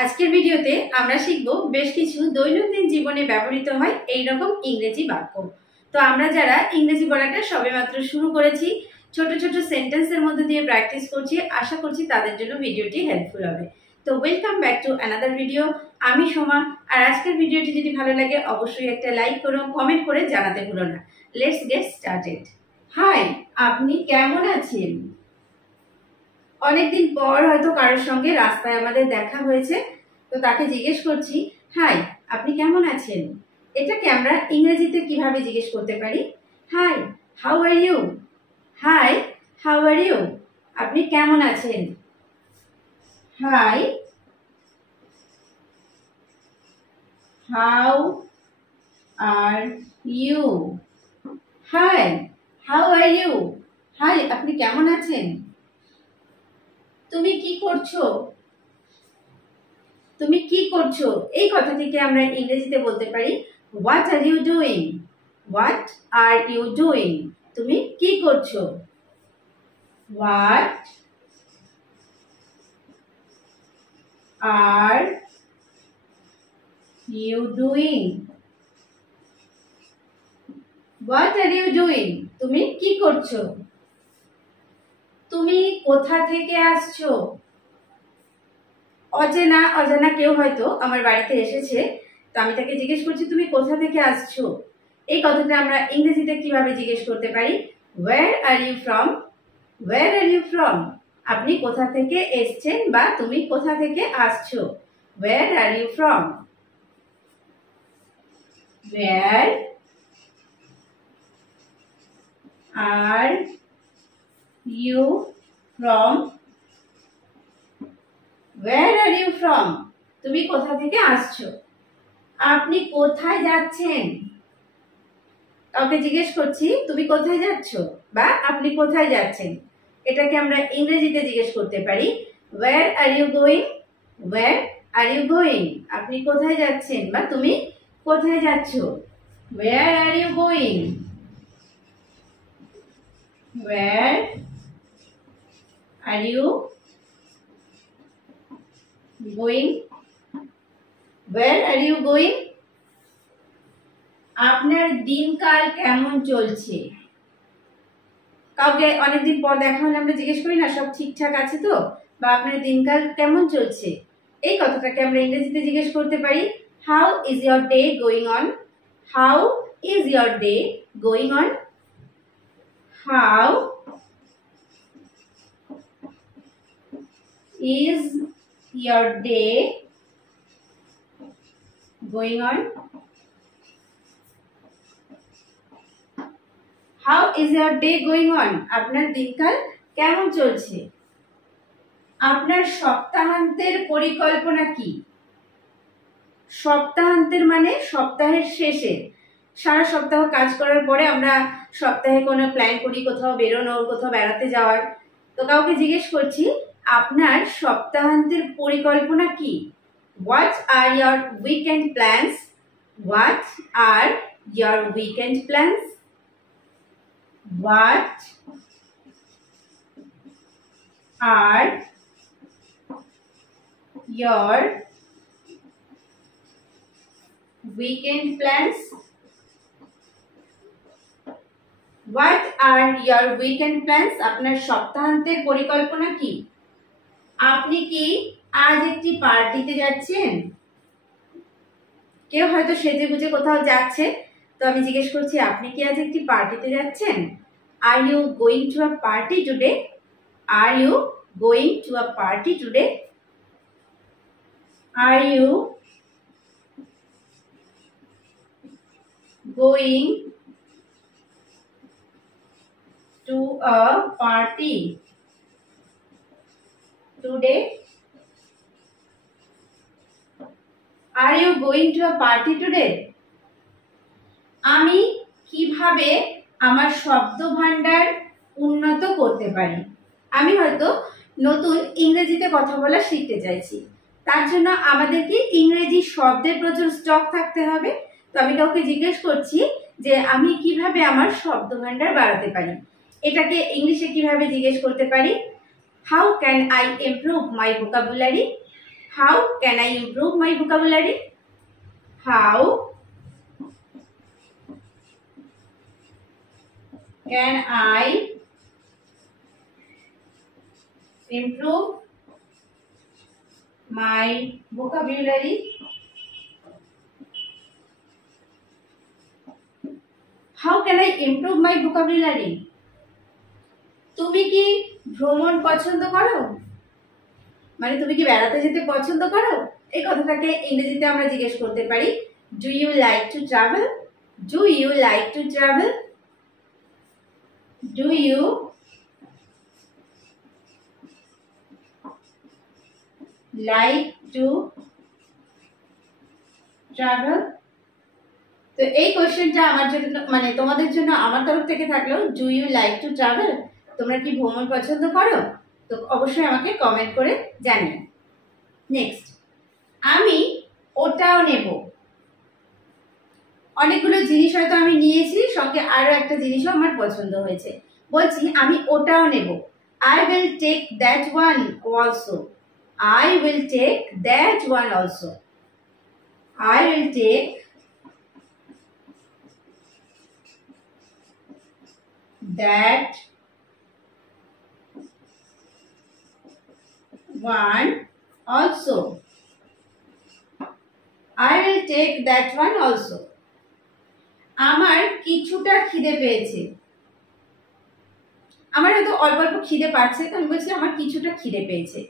আজকের ভিডিওতে আমরা শিখব বেশ কিছু দৈনন্দিন জীবনে ব্যবহৃত হয় এই রকম ইংরেজি বাক্য। তো আমরা যারা ইংরেজি বলাটা সবেমাত্র শুরু করেছি, ছোট ছোট সেন্টেন্সের মধ্যে দিয়ে প্র্যাকটিস করছি, আশা করছি তাদের জন্য ভিডিওটি হেল্পফুল হবে। তো welcome back to another video. আমি সোমা। আর আজকের ভিডিওটি যদি ভালো লাগে অবশ্যই একটা লাইক করো, কমেন্ট করে জানাতে ভুলো না। Let's get started. হাই, আপনি কেমন আছেন? অনেকদিন পর হয়তো কারোর সঙ্গে রাস্তায় আমাদের দেখা হয়েছে, তো তাকে জিজ্ঞেস করছি, হাই, আপনি কেমন আছেন? এটাকে আমরা ইংরেজিতে কিভাবে জিজ্ঞেস করতে পারি? Hi, how are you? Hi, how are you? আপনি কেমন আছেন? Hi, how are you? Hi, how are you? Hi, আপনি কেমন আছেন? তুমি কি করছো? তুমি কি করছো? এই কথাটিকে আমরা ইংরেজিতে বলতে পারি what are you doing? What are you doing? তুমি কি করছো? What are you doing? What are you doing? তুমি কি করছো? তুমি কোথা থেকে আসছো? অজানা কেউ হয়তো আমার বাড়িতে এসেছে, তো আমি তাকে জিজ্ঞেস করছি তুমি কোথা থেকে আসছো। এই কথাটা আমরা ইংরেজিতে কিভাবে জিজ্ঞেস করতে পারি? Where are you from? Where are you from? আপনি কোথা থেকে এসছেন বা তুমি কোথা থেকে আসছো? Where are you from? Where are you from? Where are you from? তুমি কোথা থেকে আসছো? আপনি কোথায় যাচ্ছেন? কাউকে জিজ্ঞেস করছি তুমি কোথায় যাচ্ছো বা আপনি কোথায় যাচ্ছেন। এটাকে আমরা ইংরেজিতে জিজ্ঞেস করতে পারি Where are you going? Where are you going? আপনি কোথায় যাচ্ছেন বা তুমি কোথায় যাচ্ছো? Where are you going? Where are you going? Where are you going? আপনার দিনকাল কেমন চলছে? কাউকে অনেকদিন পর দেখা হলে আমরা জিজ্ঞেস করি না সব ঠিকঠাক আছে তো, বা আপনার দিনকাল কেমন চলছে। এই কথাটাকে আমরা ইংরেজিতে জিজ্ঞেস করতে পারি how is your day going on? How is your day going on? How is your day going on? How is your day going on? আপনার দিনকাল কেমন চলছে? আপনার সপ্তাহান্তের পরিকল্পনা কি? সপ্তাহান্তের মানে সপ্তাহের শেষে। সারা সপ্তাহ কাজ করার পরে আমরা সপ্তাহে কোনো প্ল্যান করি, কোথাও বেরোনোর, কোথাও বেড়াতে যাওয়ার। তো কাউকে জিজ্ঞেস করছি আপনার সপ্তাহান্তের পরিকল্পনা কি? What are your weekend plans? What are your weekend plans? What are your weekend plans? What are your weekend plans? আপনার সপ্তাহান্তের পরিকল্পনা কি? আপনি কি আজ একটি পার্টিতে যাচ্ছেন? কেউ হয়তো সেজেগুজে কোথাও যাচ্ছে, তো আমি জিজ্ঞেস করছি আপনি কি আজ একটি পার্টিতে যাচ্ছেন? Are you going to a party today? Are you going to a party today? Are you going to a party today? Are you going to a party today? আমি কিভাবে আমার শব্দ ভান্ডার উন্নত করতে পারি? আমি হয়তো নতুন ইংরেজিতে কথা বলা শিখতে চাইছি, তার জন্য আমাদেরকে ইংরেজি শব্দের প্রচুর স্টক থাকতে হবে। তো আমি কাউকে জিজ্ঞেস করছি যে আমি কিভাবে আমার শব্দ ভান্ডার বাড়াতে পারি। এটাকে ইংলিশে কিভাবে জিজ্ঞেস করতে পারি? How can I improve my vocabulary? How can I improve my vocabulary? How can I improve my vocabulary? How can I improve my vocabulary? তুমি কি ভ্রমণ পছন্দ করো? মানে তুমি কি বেড়াতে যেতে পছন্দ করো? এই কথাটাকে ইংরেজিতে আমরা জিজ্ঞেস করতে পারি, do you like to travel? Do you like to travel? Do you like to travel? তো এই কোশ্চেনটা আমার জন্য মানে তোমাদের জন্য আমার তরফ থেকে থাকলো, do you like to travel? তোমরা কি ভ্রমণ পছন্দ করো? তো অবশ্যই আমাকে কমেন্ট করে জানিও। নেক্সট, আমি ওটাও নেব। অনেকগুলো জিনিস হয়তো আমি নিয়েছি, সঙ্গে আরো একটা জিনিসও আমার পছন্দ হয়েছে। বলছি আমি ওটাও নেব। I will take that one also. I will take that one also. I will take that one also. I will take that one also. আমার কিছুটা খিদে পেয়েছে। আমার হয়তো অল্প অল্প খিদে পাচ্ছে, তো আমি বলছি আমার কিছুটা খিদে পেয়েছে।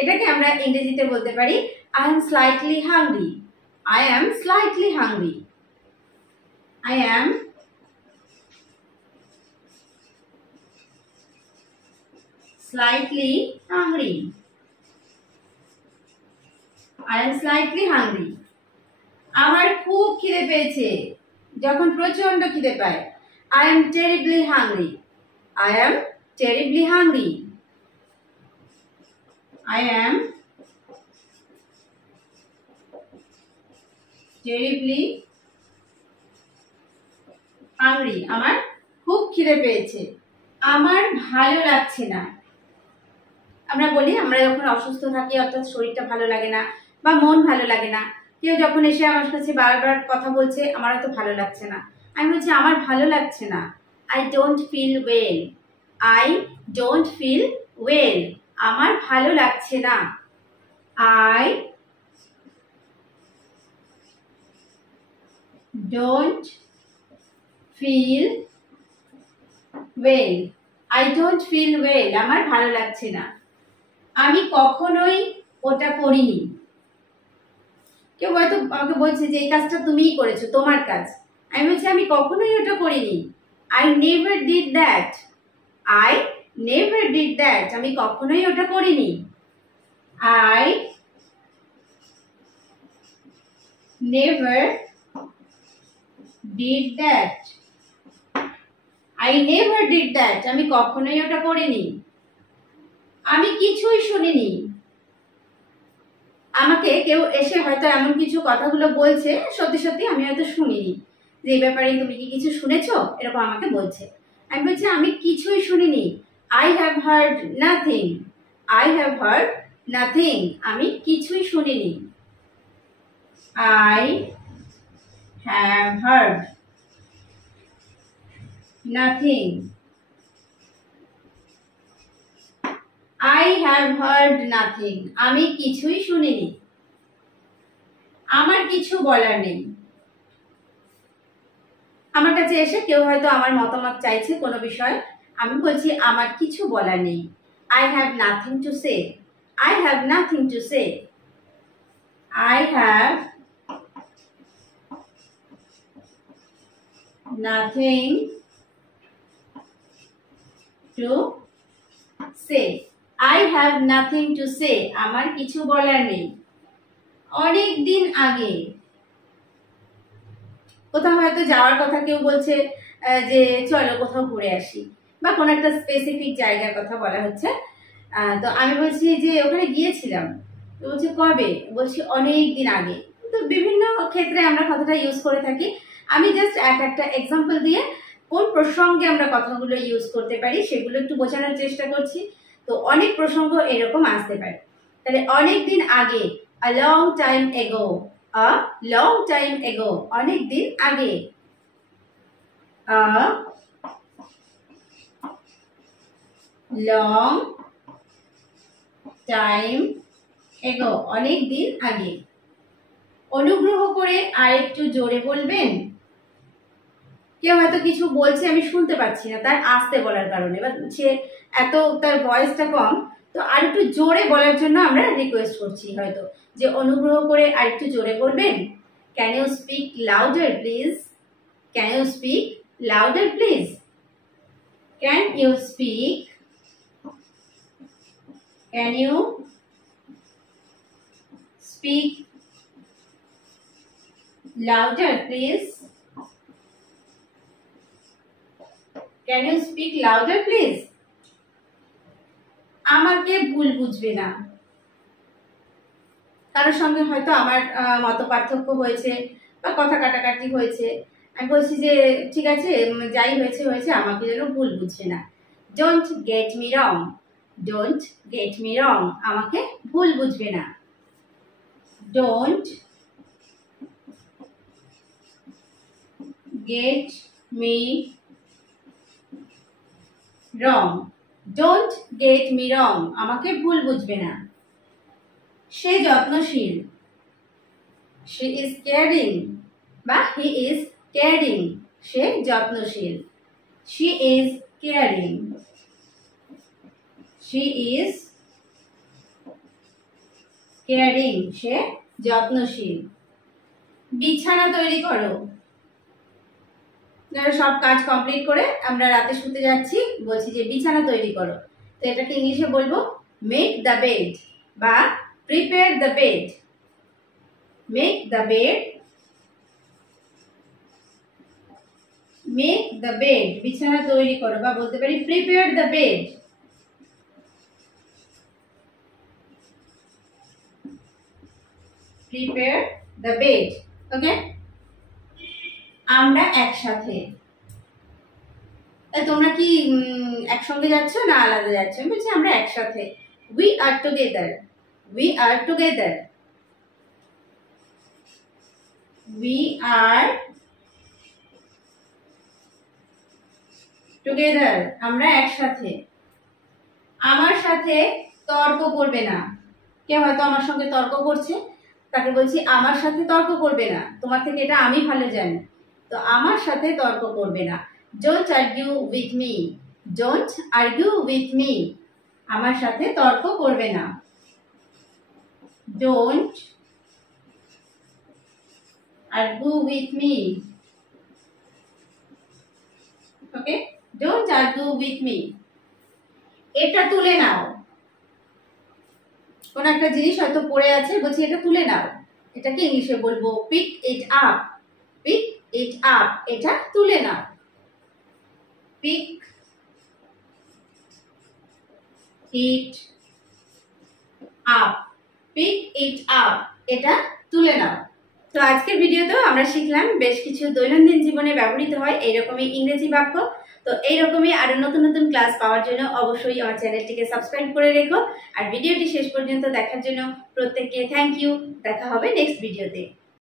এটাকে আমরা ইংরেজিতে বলতে পারি I am slightly hungry. I am slightly hungry. I am slightly hungry. I am slightly hungry. আমার খুব খিদে পেয়েছে, যখন প্রচন্ড খিদে পায়। I am terribly hungry. I am terribly hungry. I am terribly hungry. আমার খুব খিদে পেয়েছে। আমার ভালো লাগছে না। আমরা বলি আমরা যখন অসুস্থ থাকি, অর্থাৎ শরীরটা ভালো লাগে না বা মন ভালো লাগে না, কেউ যখন এসে আমার কাছে বারবার কথা বলছে আমার হয়তো ভালো লাগছে না, আমি বলছি আমার ভালো লাগছে না। I don't feel well. I don't feel well. আমার ভালো লাগছে না। I don't feel well. I don't feel well. আমার ভালো লাগছে না। আমি কখনোই ওটা করিনি। কেউ হয়তো আমাকে বলছে যে এই কাজটা তুমিই করেছো, তোমার কাজ। আমি বলছি আমি কখনোই ওটা করিনি। I never did that. I never did that. আমি কখনোই ওটা করিনি। I never did that. I never did that. আমি কখনোই ওটা করিনি। আমি কিছুই শুনিনি। আমাকে কেউ এসে হয়তো এমন কিছু কথাগুলো বলছে, সত্যি সত্যি আমি হয়তো শুনিনি, যে এই ব্যাপারে তুমি কি কিছু শুনেছো, এরকম আমাকে বলছে। আমি বলছি আমি কিছুই শুনিনি। I have heard nothing. I have heard nothing. আমি কিছুই শুনিনি। I have heard nothing. I have heard nothing. আমি কিছুই শুনিনি। আমার কিছু বলার নেই। আমার কাছে এসে কেউ হয়তো আমার মতামত চাইছে কোনো বিষয়ে, আমি বলছি আমার কিছু বলার নেই। I have nothing to say. I have nothing to say. I have nothing to say. I have nothing to say. আমার কিছু বলার নেই। অনেক দিন আগে কোথাও হয়তো যাওয়ার কথা কেউ বলছে যে চলো কোথাও ঘুরে আসি, বা কোনো একটা স্পেসিফিক জায়গার কথা বলা হচ্ছে। তো আমি বলছি যে ওখানে গিয়েছিলাম। তো বলছে কবে? বলছি অনেক দিন আগে। তো বিভিন্ন ক্ষেত্রে আমরা কথাটা ইউজ করে থাকি। আমি জাস্ট একটা এক্সাম্পল দিয়ে কোন প্রসঙ্গে আমরা কথাগুলো ইউজ করতে পারি সেগুলো একটু বোঝানোর চেষ্টা করছি। তো অনেক প্রসঙ্গ এরকম আসতে পারে। তাহলে অনেক দিন আগে a long time ago, a long time ago, অনেক দিন আগে, a long time ago, অনেক দিন আগে। অনুগ্রহ করে আরেকটু জোরে বলবেন। কেউ হয়তো কিছু বলছে আমি শুনতে পাচ্ছি না, তার আস্তে বলার কারণে, বা সে এত তার ভয়েসটা কম, তো আর একটু জোরে বলার জন্য আমরা রিকোয়েস্ট করছি হয়তো যে অনুগ্রহ করে আর একটু জোরে বলবেন। Can you speak louder please? Can you speak louder please? Can you speak, can you speak louder please? Can you speak louder please? আমাকে ভুল বুঝবে না। কারোর সঙ্গে হয়তো আমার মত পার্থক্য হয়েছে বা কথা কাটাকাটি হয়েছে, আমি বলছি যে ঠিক আছে, যাই হয়েছে হয়েছে, আমাকে যেন ভুল বুঝবে না। Don't get me wrong, don't get me রং, আমাকে ভুল বুঝবে না। Don't get me wrong, don't get me রং, আমাকে ভুল বুঝবে না। সে যত্নশীল, she is caring বা he is caring, সে যত্নশীল। she is caring, she is caring, সে যত্নশীল। বিছানা তৈরি করো। সব কাজ কমপ্লিট করে আমরা রাতে শুতে যাচ্ছি, বলছি যে বিছানা তৈরি করো, তো এটাকে ইংলিশে বলবো মেক দ্য বেড বা prepare the bed. Make the bed, make the bed, বিছানা তৈরি করো, বা বলতে পারি prepare the bed. Prepare the bed, okay. আমরা একসাথে, তোমরা কি একসঙ্গে যাচ্ছ না আলাদা যাচ্ছ? আমি বলছি আমরা একসাথে, we are together, we are together, we are together, আমরা একসাথে। আমার সাথে তর্ক করবে না। কেউ হয়তো আমার সঙ্গে তর্ক করছে, তাকে বলছি আমার সাথে তর্ক করবে না, তোমার থেকে এটা আমি ভালো জানি, তো আমার সাথে তর্ক করবে না। Don't argue with me, don't argue with me, আমার সাথে তর্ক করবে না। Don't argue with me, okay, don't argue with me. এটা তুলে নাও। কোন একটা জিনিস হয়তো পড়ে আছে, বলছি এটা তুলে নাও, এটাকে ইংলিশে বলবো pick it up, pick it up, এটা তুলে নাও। Pick it up, pick it up, এটা তুলে নাও। তো আজকের ভিডিওতেও আমরা শিখলাম বেশ কিছু দৈনন্দিন জীবনে ব্যবহৃত হয় এইরকমই ইংরেজি বাক্য। তো এইরকমই আরো নতুন নতুন ক্লাস পাওয়ার জন্য অবশ্যই আমার চ্যানেলটিকে সাবস্ক্রাইব করে রেখো। আর ভিডিওটি শেষ পর্যন্ত দেখার জন্য প্রত্যেককে থ্যাংক ইউ। দেখা হবে নেক্সট ভিডিওতে।